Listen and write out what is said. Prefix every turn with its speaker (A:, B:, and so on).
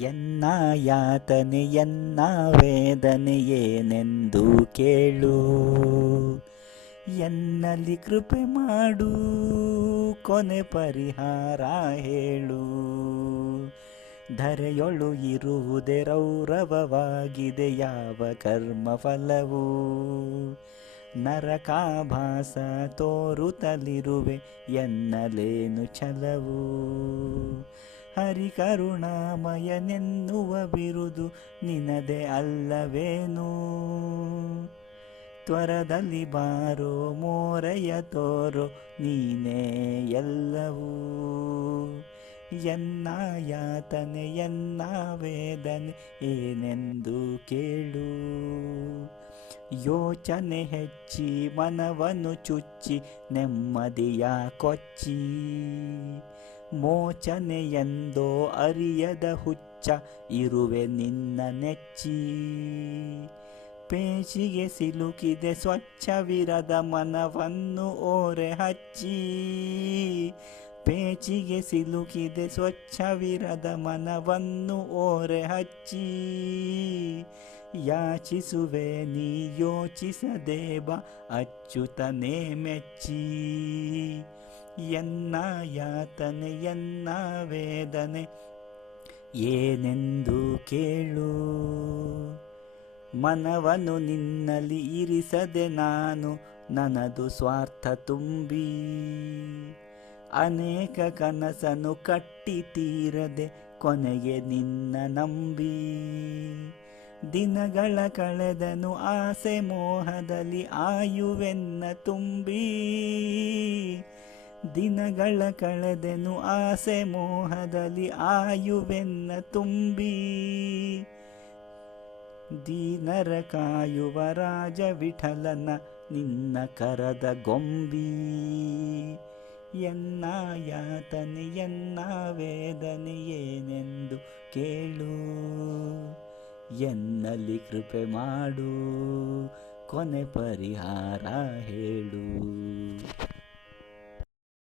A: ಎನ್ನ ಯಾತನೆ ಎನ್ನ ವೇದನೆ ಏನೆಂದು ಕೇಳು. ಎನ್ನಲ್ಲಿ ಕೃಪೆ ಮಾಡು, ಕೊನೆ ಪರಿಹಾರ ಹೇಳು. ಧರೆಯೊಳು ಇರುವುದೇ ರೌರವವಾಗಿದೆ, ಯಾವ ಕರ್ಮ ಫಲವು? ನರಕಾಭಾಸ ತೋರುತ್ತಲಿರುವೆ, ಎನ್ನಲೇನು ಛಲವು? ಹರಿಕರುಣಾಮಯನೆನ್ನುವ ಬಿರುದು ನಿನದೆ ಅಲ್ಲವೇನು? ತ್ವರದಲ್ಲಿ ಬಾರೋ ಮೋರೆಯ ತೋರೋ ನೀನೇ ಎಲ್ಲವೂ. ಎನ್ನ ಯಾತನೆ ಎನ್ನ ವೇದನೆ, ಏನೆಂದು ಕೇಳು. ಯೋಚನೆ ಹೆಚ್ಚಿ ಮನವನ್ನು ಚುಚ್ಚಿ ನೆಮ್ಮದಿಯ ಕೊಚ್ಚಿ. ಮೋಚನೆ ಎಂದೋ ಅರಿಯದ ಹುಚ್ಚ ಇರುವೆ ನಿನ್ನ ನೆಚ್ಚಿ. ಪೇಚಿಗೆ ಸಿಲುಕಿದೆ ಸ್ವಚ್ಛವಿರದ ಮನವನ್ನು ಓರೆ ಹಚ್ಚಿ. ಪೇಚಿಗೆ ಸಿಲುಕಿದೆ ಸ್ವಚ್ಛವಿರದ ಮನವನ್ನು ಓರೆ ಹಚ್ಚಿ. ಯಾಚಿಸುವೆ ನೀ ಯೋಚಿಸದೇವ ಅಚ್ಚುತನೇ ಮೆಚ್ಚಿ. ಎನ್ನ ಯಾತನೆ ಎನ್ನ ವೇದನೆ, ಏನೆಂದು ಕೇಳು? ಮನವನು ನಿನ್ನಲ್ಲಿ ಇರಿಸದೆ ನಾನು ನನದು ಸ್ವಾರ್ಥ ತುಂಬಿ, ಅನೇಕ ಕನಸನ್ನು ಕಟ್ಟಿ ತೀರದೆ ಕೊನೆಗೆ ನಿನ್ನ ನಂಬಿ, ದಿನಗಳ ಕಳೆದನು ಆಸೆ ಮೋಹದಲ್ಲಿ ಆಯುವೆನ್ನ ತುಂಬಿ. ದಿನಗಳ ಕಳೆದೆನು ಆಸೆ ಮೋಹದಲ್ಲಿ ಆಯುವೆನ್ನ ತುಂಬಿ. ದೀನರ ಕಾಯುವ ರಾಜ ವಿಠಲನ ನಿನ್ನ ಕರದ ಗೊಂಬಿ. ಎನ್ನ ಯಾತನೆ, ಎನ್ನ ವೇದನೆ ಏನೆಂದು ಕೇಳು. ಎನ್ನಲ್ಲಿ ಕೃಪೆ ಮಾಡು, ಕೊನೆ ಪರಿಹಾರ ಹೇಳು.